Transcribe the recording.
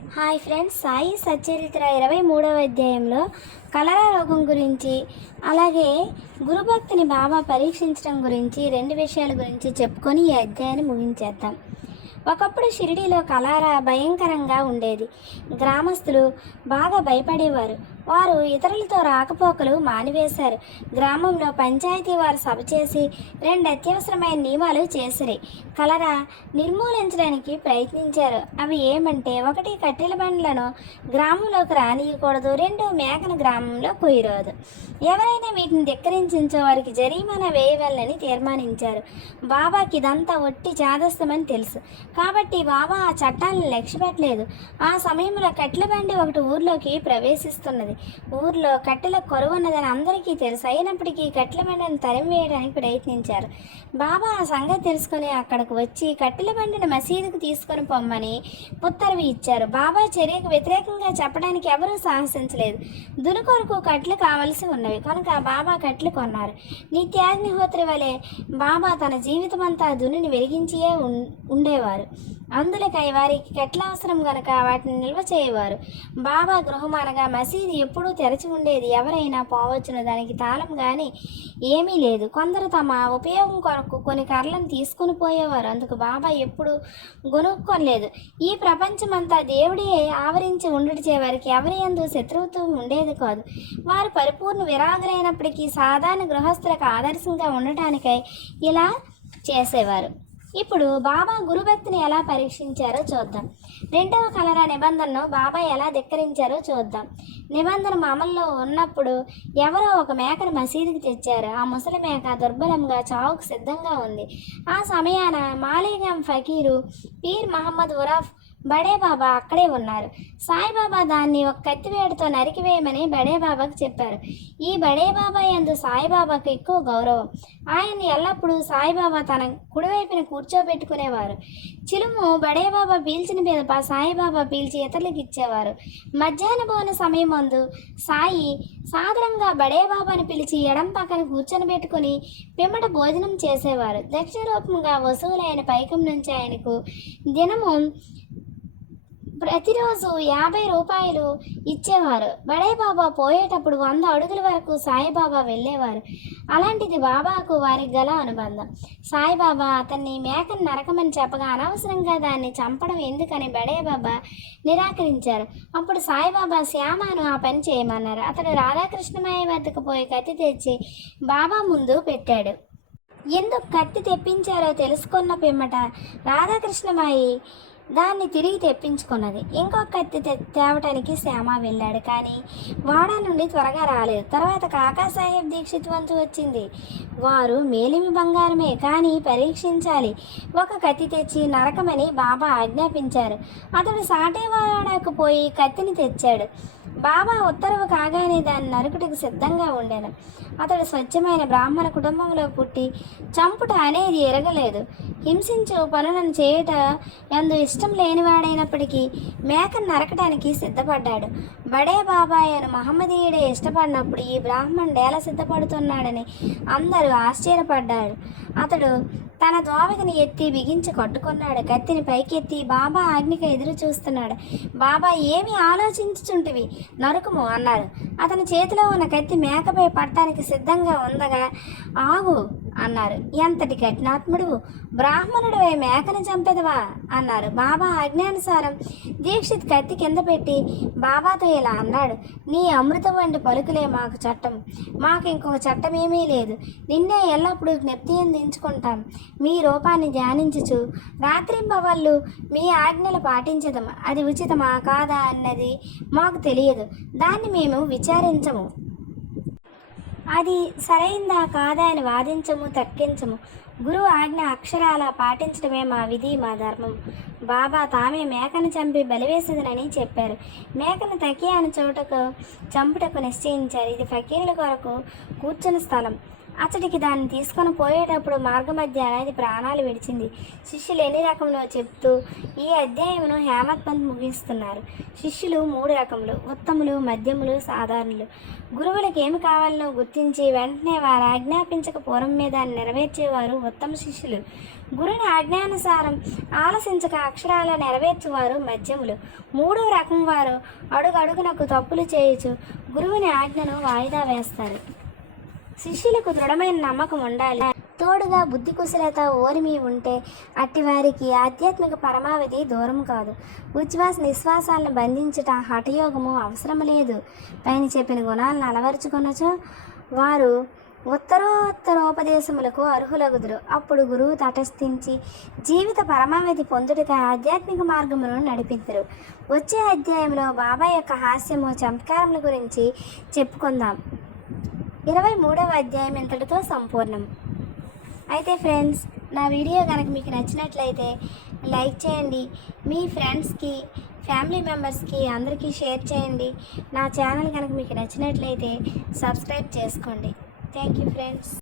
Hi friends Sai Satcharitra ఇరవై మూడవ అధ్యాయంలో కలరా రోగం గురించి అలాగే గురుభక్తిని బాబా పరీక్షించడం గురించి రెండు విషయాల గురించి చెప్పుకొని ఈ అధ్యాయాన్ని ముగించేద్దాం. ఒకప్పుడు షిరిడీలో కలారా భయంకరంగా ఉండేది. గ్రామస్తులు బాగా భయపడేవారు. వారు ఇతరులతో రాకపోకలు మానివేశారు. గ్రామంలో పంచాయతీ వారు సభ చేసి రెండు అత్యవసరమైన నియమాలు చేసిరి. కలరా నిర్మూలించడానికి ప్రయత్నించారు. అవి ఏమంటే ఒకటి కట్టెల బండ్లను గ్రామంలోకి రానియకూడదు. రెండు మేకను గ్రామంలో కొయ్యరాదు. ఎవరైనా వీటిని ధిక్కరించో వారికి జరిమానా వేయవల్లని తీర్మానించారు. బాబాకి ఇదంతా ఒట్టి చాదస్తమని తెలుసు. కాబట్టి బాబా ఆ చట్టాలను లక్ష్యపెట్టలేదు. ఆ సమయంలో కట్టెల బండి ఒకటి ఊర్లోకి ప్రవేశిస్తున్నది. ఊర్లో కట్టెల కొరవ ఉన్నదని అందరికీ తెలుసు. అయినప్పటికీ కట్టెల బండిని తరిమి వేయడానికి ప్రయత్నించారు. బాబా ఆ సంగతి తెలుసుకొని అక్కడికి వచ్చి కట్టెల బండిని మసీదుకు తీసుకొని పొమ్మని ఉత్తర్వు ఇచ్చారు. బాబా చర్యకు వ్యతిరేకంగా చెప్పడానికి ఎవరూ సాహసించలేదు. దుని కొరకు కట్లు కావలసి ఉన్నవి. కనుక బాబా కట్లు కొన్నారు. నిత్యాగ్నిహోత్రి వలె బాబా తన జీవితమంతా దునిని వెలిగించియే ఉండేవారు. అందులకై వారికి కట్ల అవసరం గనక వాటిని నిల్వ చేయవారు? బాబా గృహం అనగా మసీదు ఎప్పుడూ తెరచి ఉండేది ఎవరైనా పోవచ్చును దానికి తాళం కానీ ఏమీ లేదు. కొందరు తమ ఉపయోగం కొరకు కొన్ని కర్రలను తీసుకుని పోయేవారు. అందుకు బాబా ఎప్పుడు కొనుక్కోలేదు ఈ ప్రపంచమంతా దేవుడే ఆవరించి ఉండిచే వారికి ఎవరి ఎందు శత్రుత్వం ఉండేది కాదు. వారు పరిపూర్ణ విరాగులైనప్పటికీ సాధారణ గృహస్థులకు ఆదర్శంగా ఉండటానికై ఇలా చేసేవారు. ఇప్పుడు బాబా గురుభక్తిని ఎలా పరీక్షించారో చూద్దాం. రెండవ కలరా నిబంధనను బాబా ఎలా ధిక్కరించారో చూద్దాం. నిబంధన అమల్లో ఉన్నప్పుడు ఎవరో ఒక మేకను మసీదుకి తెచ్చారు. ఆ ముసలి మేక దుర్బలంగా చావుకు సిద్ధంగా ఉంది. ఆ సమయాన మాలిగం ఫకీరు పీర్ మహమ్మద్ ఉరాఫ్ బడే బాబా అక్కడే ఉన్నారు. సాయిబాబా దాన్ని ఒక కత్తివేటతో నరికివేయమని బడే బాబాకు చెప్పారు. ఈ బడే బాబా యందు సాయిబాబాకు ఎక్కువ గౌరవం. ఆయన్ని ఎల్లప్పుడూ సాయిబాబా తన కుడివైపున కూర్చోబెట్టుకునేవారు. చిలుము బడే బాబా పీల్చిన పిదప సాయిబాబా పీల్చి ఇతరులకు ఇచ్చేవారు. మధ్యాహ్న భోజన సమయం ముందు సాయి సాధారణంగా బడే బాబాని పిలిచి ఎడం పక్కన కూర్చొని పిమ్మట భోజనం చేసేవారు. దక్షిణ రూపంగా వసూలైన పైకం నుంచి ఆయనకు దినము ప్రతిరోజు యాభై రూపాయలు ఇచ్చేవారు. బడే బాబా పోయేటప్పుడు వంద అడుగుల వరకు సాయిబాబా వెళ్ళేవారు. అలాంటిది బాబాకు వారికి గల అనుబంధం. సాయిబాబా అతన్ని మేకను నరకమని చెప్పగా అనవసరంగా దాన్ని చంపడం ఎందుకని బడే బాబా నిరాకరించారు. అప్పుడు సాయిబాబా శ్యామను ఆ పని చేయమన్నారు. అతడు రాధాకృష్ణమయ్య వద్దకు పోయి కత్తి తెచ్చి బాబా ముందు పెట్టాడు. ఎందుకు కత్తి తెప్పించారో తెలుసుకున్న పిమ్మట రాధాకృష్ణమాయి దాన్ని తిరిగి తెప్పించుకున్నది. ఇంకొక కత్తి తె- తేవటానికి శ్యామ వెళ్ళాడు. కానీ వాడ నుండి త్వరగా రాలేదు. తర్వాత కాకాసాహెబ్ దీక్షిత్ వంతు వచ్చింది. వారు మేలిమి బంగారమే కానీ పరీక్షించాలి. ఒక కత్తి తెచ్చి నరకమని బాబా ఆజ్ఞాపించారు. అతడు సాటేవాడకు పోయి కత్తిని తెచ్చాడు. బాబా ఉత్తర్వు కాగానే దాన్ని నరుకుటకు సిద్ధంగా ఉండేను. అతడు స్వచ్ఛమైన బ్రాహ్మణ కుటుంబంలో పుట్టి చంపుట అనేది ఎరగలేదు. హింసించు పనులను చేయుట ఎందు ఇష్టం లేనివాడైనప్పటికీ మేకను నరకడానికి సిద్ధపడ్డాడు. బడే బాబాయ్ అని మహమ్మదీయుడే ఇష్టపడినప్పుడు ఈ బ్రాహ్మణుడు ఎలా సిద్ధపడుతున్నాడని అందరూ ఆశ్చర్యపడ్డారు. అతడు తన దోవకిని ఎత్తి బిగించి కట్టుకున్నాడు. కత్తిని పైకెత్తి బాబా ఆజ్ఞకి ఎదురు చూస్తున్నాడు. బాబా ఏమి ఆలోచించుచుంటివి? నరుకుము అన్నారు. అతని చేతిలో ఉన్న కత్తి మేకపై పడటానికి సిద్ధంగా ఉండగా ఆగు అన్నారు. ఎంతటి కఠినాత్ముడు బ్రాహ్మణుడు మేకను చంపెదవా? అన్నారు. బాబా ఆజ్ఞానుసారం దీక్షిత్ కత్తి కింద పెట్టి బాబాతో ఇలా అన్నాడు. నీ అమృతం వంటి పలుకులే మాకు చట్టం. మాకు ఇంకొక చట్టం ఏమీ లేదు. నిన్నే ఎల్లప్పుడూ జ్ఞప్తి అందించుకుంటాం మీ రూపాన్ని ధ్యానించుచు రాత్రింబవళ్ళు మీ ఆజ్ఞలు పాటించదం అది ఉచితమా కాదా అన్నది మాకు తెలియదు. దాన్ని మేము విచారించము. అది సరైందా కాదా అని వాదించము తక్కించము. గురువు ఆజ్ఞ అక్షరాల పాటించడమే మా విధి మా ధర్మం. బాబా తామే మేకను చంపి బలివేసేదనని చెప్పారు. మేకను తకియాని చోటకు చంపుటకు నిశ్చయించారు. ఇది ఫకీర్ల కొరకు కూర్చుని స్థలం. అతడికి దాన్ని తీసుకొని పోయేటప్పుడు మార్గమధ్య అనేది ప్రాణాలు విడిచింది. శిష్యులు ఎన్ని రకంలో చెప్తూ ఈ అధ్యాయమును హేమత్ పంత్ ముగిస్తున్నారు. శిష్యులు మూడు రకములు ఉత్తములు మధ్యములు సాధారణులు. గురువులకు ఏమి కావాలనో గుర్తించి వెంటనే వారు ఆజ్ఞాపించక పూర్వం మీద నెరవేర్చేవారు ఉత్తమ శిష్యులు. గురుని ఆజ్ఞానుసారం ఆలసించక అక్షరాల నెరవేర్చేవారు మధ్యములు. మూడో రకం వారు అడుగు అడుగునకు తప్పులు చేయొచ్చు గురువుని ఆజ్ఞను వాయిదా వేస్తారు. శిష్యులకు దృఢమైన నమ్మకం ఉండాలి. తోడుగా బుద్ధి కుశలత ఓరిమి ఉంటే అట్టి వారికి ఆధ్యాత్మిక పరమావధి దూరం కాదు. ఉచ్ఛ్వాస నిశ్వాసాలను బంధించుట హఠయోగము అవసరం లేదు. పైన చెప్పిన గుణాలను అలవరుచుకొనచో వారు ఉత్తరోత్తరోపదేశములకు అర్హులగుదురు. అప్పుడు గురువు తటస్థించి జీవిత పరమావధి పొందుటగా ఆధ్యాత్మిక మార్గమును నడిపించరు వచ్చే అధ్యాయంలో బాబా యొక్క హాస్యము చమత్కారముల గురించి చెప్పుకుందాం. ఇరవై మూడవ అధ్యాయం ఇంతటితో సంపూర్ణం. అయితే ఫ్రెండ్స్ నా వీడియో కనుక మీకు నచ్చినట్లయితే లైక్ చేయండి మీ ఫ్రెండ్స్కి ఫ్యామిలీ మెంబర్స్కి అందరికీ షేర్ చేయండి. నా ఛానల్ కనుక మీకు నచ్చినట్లయితే సబ్స్క్రైబ్ చేసుకోండి. Thank you friends.